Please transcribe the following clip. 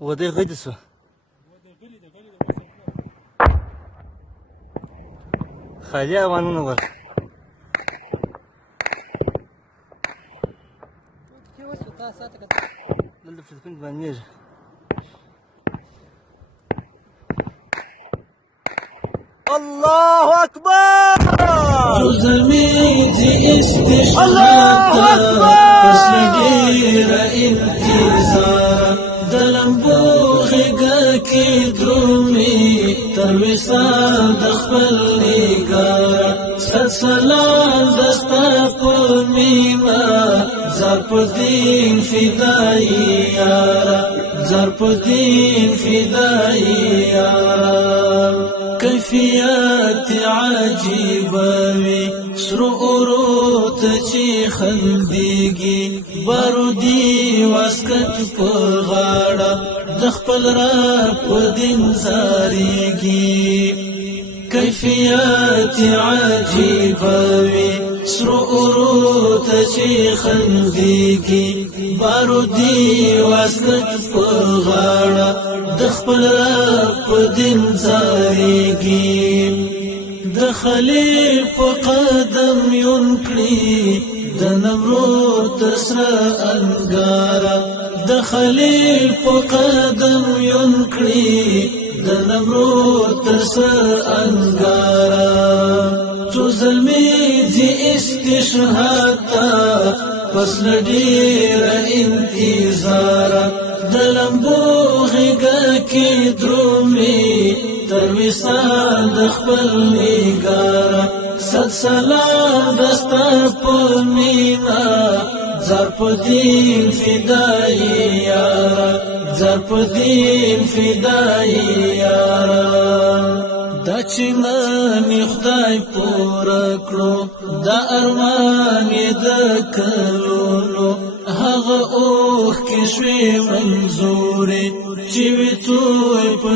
ودې غلي سو خالي اوانونه ور دلته فلسطین باندې الله اكبر الله اكبر غير انتظار دلمبو غيقا كي درومي ترويصال دخبل نگار ست سلام دستا پمینا زار پدین فدائی یارا زار پدین فدائی یارا كيفيات عجيبة سرو أروت چي خنديگي بارودي واسكت پغاڑا دخپل را پدين زاريگي كيفيات عجيبة سرو أروت چي خنديگي بارودي واسكت پغاڑا دخپل پدین زاریگی دخلیل پا قدم ينکڑی دنمرود تسر انگارا دخلیل پا قدم ينکڑی دنمرود تسر انگارا چو ظلمی دی استشهادا پس لدیر انتظارا دلمبو غيقا كي درومي ترويصال دخبل نگارا ست سلام دستا پمینا زار پدین فدائی یارا زار پدین فدائی یارا دا چمانی خدای پورا کړو دا ارمان د کلونو هغه اوخ کې شوي منظورې چې وي توی په